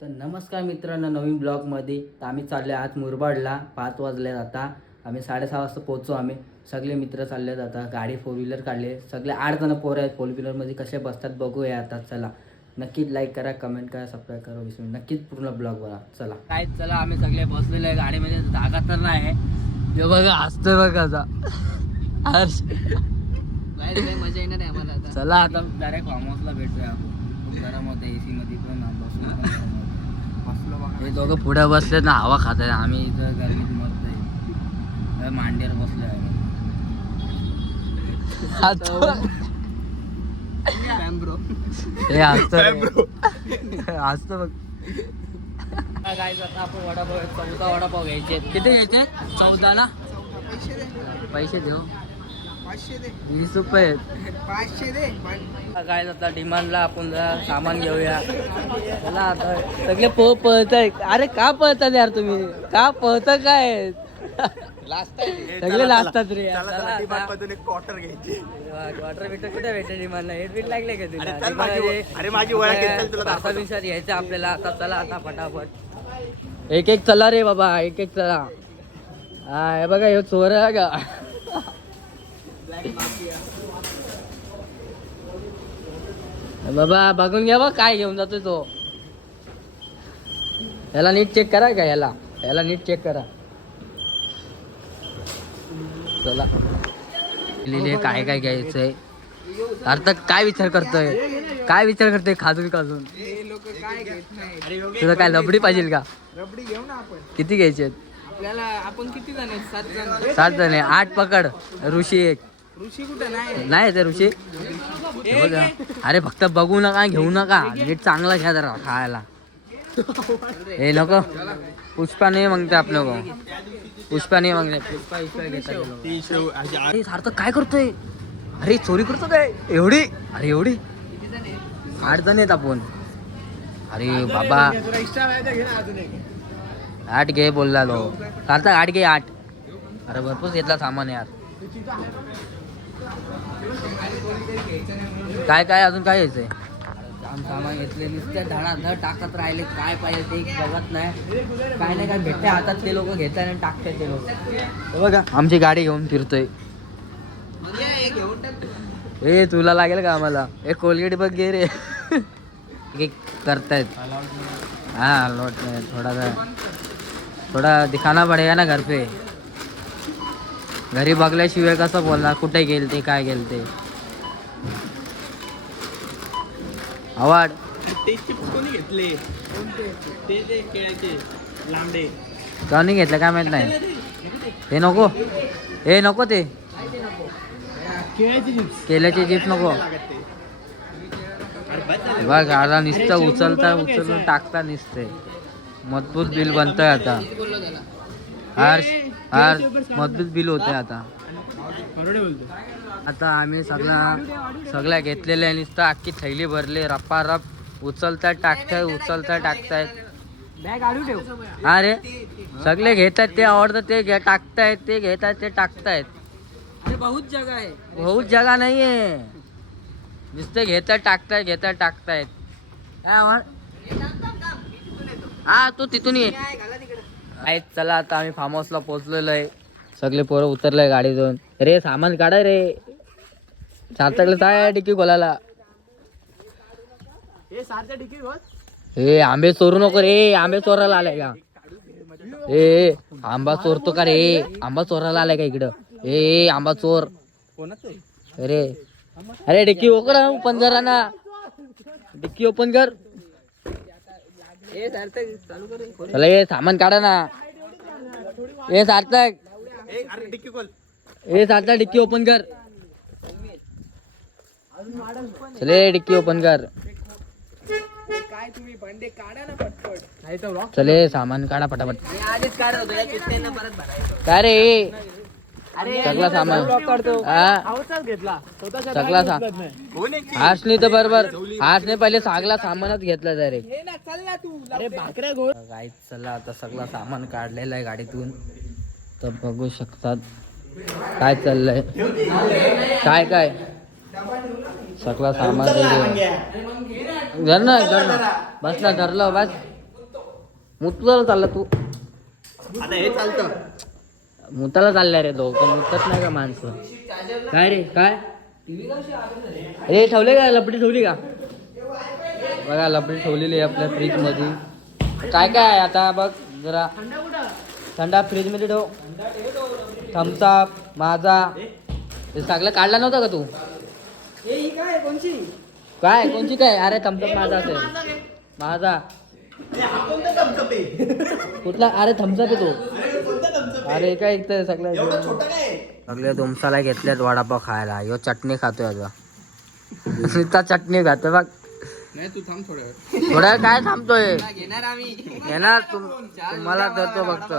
तर नमस्कार मित्रांनो नवीन ब्लॉगमध्ये तर आम्ही चाललो आज मुरबाडला. पाच वाजले आता. आम्ही साडेसहा वाजता पोहोचू आम्ही. सगळे मित्र चालले आता गाडी फोर व्हीलर काढले सगळे आठ जण पोरं आहेत फोर व्हीलरमध्ये कसे बसतात बघूया आता. चला. नक्कीच लाईक करा कमेंट करा सबस्क्राईब करा. विसरू नका. नक्कीच पूर्ण ब्लॉग बघा. चला. काय चला. आम्ही सगळे बसलेलो आहे गाडीमध्ये. जागा तर नाही जो बघा हसतोय बघा मजा येणार आहे आम्हाला चला आता डायरेक्ट फार्म हाऊसला भेटूया आपण. खूप गरम होतं ए सी मध्ये पण बसून. हे दोघं पुढे बसलेत ना हवा खात आहे. आम्ही इथं गरमीत मरतोय मांडीवर बसलोय ब्रो हे हसतो बघ. काय आता आपण वडापाव चौदा वडापाव घ्यायचे किती घ्यायचे? चौदा ना पैसे देऊ. वीस रुपये काय आता डिमांडला आपण सामान घेऊया. चला आता सगळे पळ पळताय. अरे का पळतात यार तुम्ही? का पळता काय? सगळे लाजतात रे. क्वार्टर घ्यायची. वॉटर बिटर कुठे भेटते डिमांडला हेड बीट लागले का तुला? अरे माझी ओळख- यायचं आपल्याला. आता चला आता फटाफट. एक एक चला रे बाबा एक एक चला. हा हे बघा हे चोर आहे का? बाबा बघून घ्या बघ काय घेऊन जातोय तो. याला नीट चेक करा का याला याला नीट चेक करा. चला. लिहिले काय काय घ्यायचंय? अर्थात काय विचार करतोय? काय विचार करतोय खाजून खाजून? हे तुला काय लबडी पाहिजे का? रबडी घेऊ ना आपण किती घ्यायचे आपल्याला आपण किती जण आहेत? सात जण. सात जण आहे. आठ पकड. ऋषी एक. नाही. ते ऋषी. हे बघा. अरे फक्त बघू नका घेऊ नका. नीट चांगला घ्या जरा खायला. हे नको. पुष्पा नाही मागते आपलं को पुष्पा नाही मागते. पुष्पा अरे सार्थक काय करतोय? अरे चोरी करतो काय? एवढी? अरे एवढी? आठ जण आहेत आपण. अरे बाबा. आठ घे बोलला लो. सार्थक आठ घे आठ. अरे भरपूर घेतला सामान यार. काय काय अजून काय घ्यायचंय जाम सामान घेतले नुसते धडाधड टाकत राहिले काय पाहिजे ते बघत नाही. काय नाही काय भेटते हातात ते लोक घेतात आणि टाकतात ते लोक. बघा आमची गाडी घेऊन फिरतोय. म्हणजे ए तुला लागेल का आम्हाला? एक कोलगेट बघ घे रे. करतायत. हाँ लौट थोड़ा थोडा दिखाना पडेगा ना घर पे. घरी बघल्याशिवाय कसं बोलणार? कुठे गेलते काय गेलते? आवाड? ते चिप्स कोणी घेतले? ते ते खेळायचे लांबडे. कोणी घेतलं काय माहीत नाही? हे नको. हे नको ते. चिप्स. केल्याचे चिप्स नको. बघ आता नुसतं उचलता उचलून टाकता निसते. मजबूत बिल बनतंय आता. हर्ष हर्ष मजबूत बिल होते आता. आता आम्ही सगळा सगळ्या घेतलेल्या नुसतं अख्खी थैली भरली रप्पा रप उचलतायत टाकतायत उचलतायत टाकतायत बॅग आडू ठेव. अरे सगळे घेतात ते आवडतं ते घे टाकतायत ते घेतात ते टाकतायत. अरे बहुत जगह आहे. बहुत जगा नाहीये. नुसते घेतात टाकतायत घेतात टाकतायत. काय? हा तू तिथून ये. आहेत चला आता आम्ही फार्म हाऊसला पोहोचलेलो आहे. सगळे पोरं उतरलंय गाडीतून. रे सामान काढा रे. सार्थकला काय डिक्की खोलायला हे आंबे चोरू नको रे. आंबे चोरायला आलाय का? ए आंबा चोरतो का रे? आंबा चोरायला आलाय का इकडं? ए आंबा चोर. अरे अरे डिक्की ओकर ओपन करा ना डिक्की ओपन कर. चालू हे सामान काढा ना. हे सार्थक. ए हे सार्थक डिक्की ओपन कर. चले डिक्की ओपन कर. काय तुम्ही भांडे काढा ना पटपट नाही तर चले सामान काढा पटापट काय रे? सगळा सामान. हा सगळा सा कोण आहे हासनी तर बरोबर हासने पहिले सगळा सामानच घेतला डायरेक्ट हे ना चल ना तू. अरे भाकऱ्या घोळ काय चला आता सगळं सामान काढलेलं आहे गाडीतून. तर बघू शकतात काय चाललंय. काय काय? सगळं सामान. धर ना धर ना. बस ना धरलं बस. मुतला चालला तू. आता हे चालतं. मुताला चाललाय रे तो पण मुतत नाही का माणसं? काय रे काय? रे ठेवले का? लपडी ठेवली का? बघा लपडी ठेवलेली आहे आपल्या फ्रीजमध्ये काय काय आहे आता बघ जरा थंडा फ्रीजमध्ये ठेव. थम्सअप माझा. ते सगळं काढला नव्हता का तू? काय कोणची काय? कोणची काय अरे थम्सअप माझा. असेल माझा कुठला? अरे थम्सअप आहे तो. अरे काय इथं सगळं सगळे दोमसाला घेतल्यात वडापाव खायला. ह्यो चटणी खातोय आता. चटणी खातोय बघ. नाही तू थांब थोड्या वेळ थोड्या वेळ काय थांबतोय? घेणार आम्ही. येणार तुम तुम्हाला धरतो फक्त.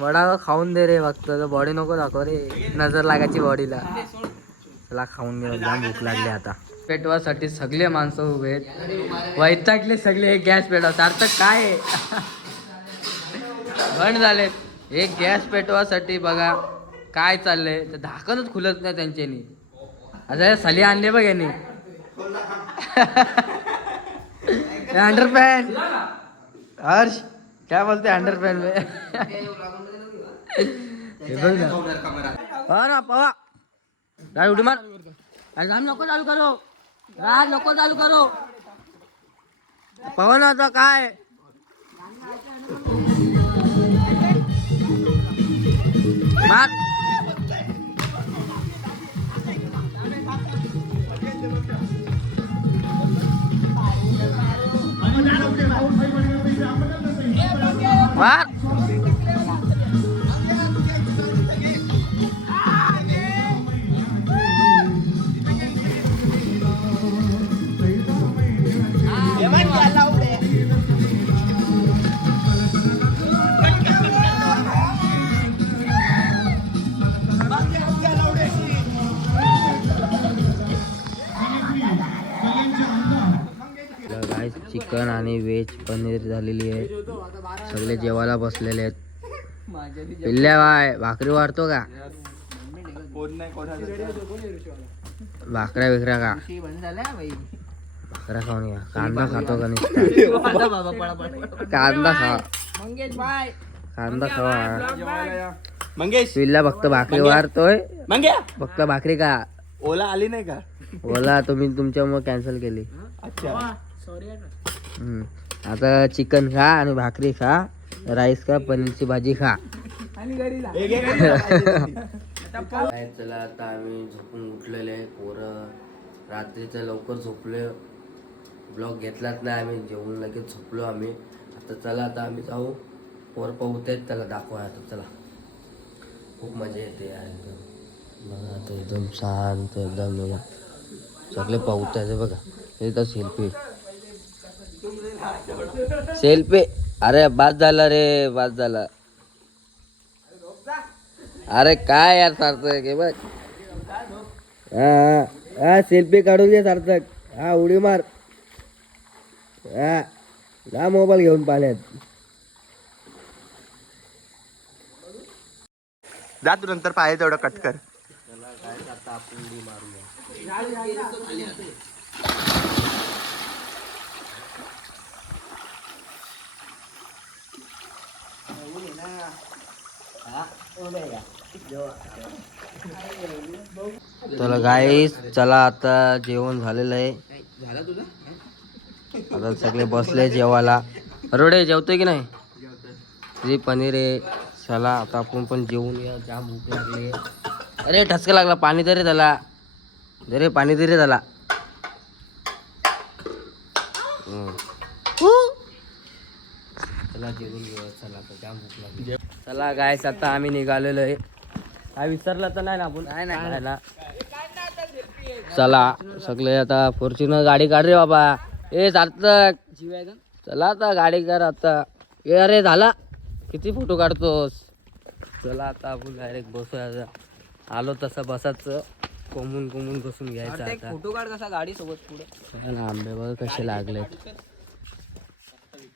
वडापाव खाऊन दे रे फक्त. बॉडी नको दाखव रे. नजर लागायची बॉडीला त्याला खाऊन घे. जाम भूक लागली आता. पेटवासाठी सगळे माणसं उभे आहेत. वैतागले सगळे. गॅस पेटवा. सार्थक काय? बंद झाले एक गॅस पेटवासाठी बघा काय चाललंय. तर धाकणच खुलत नाही त्यांच्यानी. आता सली आणले बघ यांनी. अंडरपॅन हर्ष काय बोलते अंडरपॅन में बघ ना. पवा उडी मार. अरे राम नको चालू करो. राज नको चालू करो. पवन आता काय. मार मार व्हेज पनीर झालेली आहे. सगळे जेवायला बसलेले आहेत. पिल्ल्या बाय भाकरी वाढतो का? नाही भाकऱ्या बिकऱ्या का भाकऱ्या खाऊन घ्या. कांदा खातो का नुसता कांदा खा. मंगेश बाय. कांदा खावा. मंगेश. पिल्ल्या फक्त भाकरी वाढतोय. मंग्या. फक्त भाकरी का ओला आली नाही का? बोला तुम्ही तुमच्यामुळे कॅन्सल केली. अच्छा. सॉरी. आता चिकन खा आणि भाकरी खा राईस खा पनीरची भाजी खा. हे. काय चला आता आम्ही झोपून उठलेले आहे. पोरं रात्रीचं लवकर झोपले. ब्लॉग घेतलाच नाही आम्ही जेवून लगेच झोपलो आम्ही. आता चला आता आम्ही जाऊ. पोर पाहत आहेत त्याला दाखवा आता चला. खूप मजा येते यार एकदम. बघा आता एकदम शांत एकदम बघा. सगळे पाहत आहेत बघा. हे तर सेल्फी. सेल्फी. अरे बाद झाला रे बाद झाला. अरे काय यार सार्थक हे बघ. हा हा सेल्फी काढून घे सार्थक. हा उडी मार. हा जा मोबाईल घेऊन पाण्यात. जा तू नंतर पाहिजे तेवढं कट कर. चला गाईस चला आता जेवण झालेलं आहे. आता सगळे बसले जेवायला. रोडे जेवतोय की नाही? जी पनीर आहे. चला आता आपण पण जेवून या जाम भूक लागले अरे ठसका लागला. पाणी तरी त्याला. अरे पाणी तरी झाला चला घेऊया. चला आता जाम भूक लागली. चला गायस आता आम्ही निघालेलो आहे. काय विसरलं तर नाही ना आपण? नाही नाही. ना. चला सगळे आता फॉर्च्युनर गाडी काढ रे बाबा. ए सार्थक. चला आता गाडी कर आता. ए अरे झाला. किती फोटो काढतोस? चला आता आपण डायरेक्ट बसूया आलो तसं बसायचं. कोमून कोमून बसून घ्यायचं आता. फोटो काढ कसा गाडी सोबत पुढे. ना, आंबे बघ कसे लागलेत.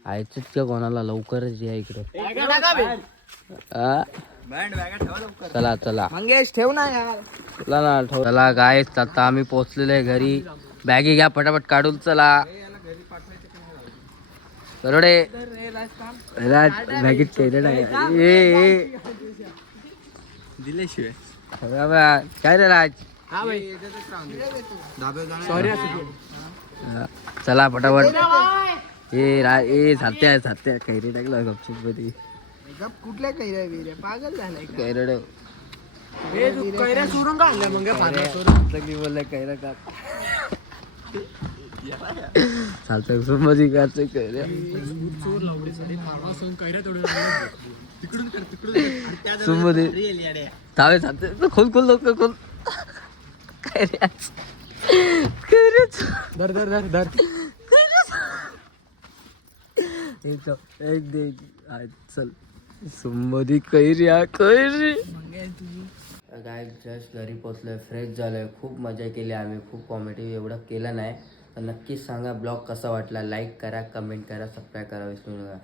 आयचंच का कोणाला लवकरच या इकडे? चला चला. मंगेश ठेव ना यार. चला ना ठेव- चला गायस आता आम्ही पोहोचलेलो आहे घरी. बॅगी घ्या पटापट काढून चला. बरोडे तर राज काम राज बॅगेत कैरेड आहे. ए ए. दिल्याशिवाय काय रे राज? भाई सॉरी चला फटाफट ए रा ए सात्या सात्या कैरी टाकला गपचूपमध्ये. गप कुठल्या कैऱ्या बिऱ्या? पागल झालाय का? कैरड तू कैऱ्या सोडून का आणल्या मग? सगळी बोलले कैरा का चालतं सुमधी काचे कैऱ्या तिकडून कर तिकडून कर. त्या दरम्यान सुमधी real येड्या. तावे सांगते खोल खोल लवकर खोल. कैऱ्याच कैऱ्याच धर धर धर धर. एक एक दे आज चल. सुमधी कैऱ्या कैरी. काय जस्ट घरी पोचलोय फ्रेश झालोय. खूप मजा केली आम्ही. खूप कॉमेडी एवढं केलं नाही. तर नक्कीच सांगा ब्लॉग कसा वाटला? लाईक करा कमेंट करा सबस्क्राईब करा विसरू नका.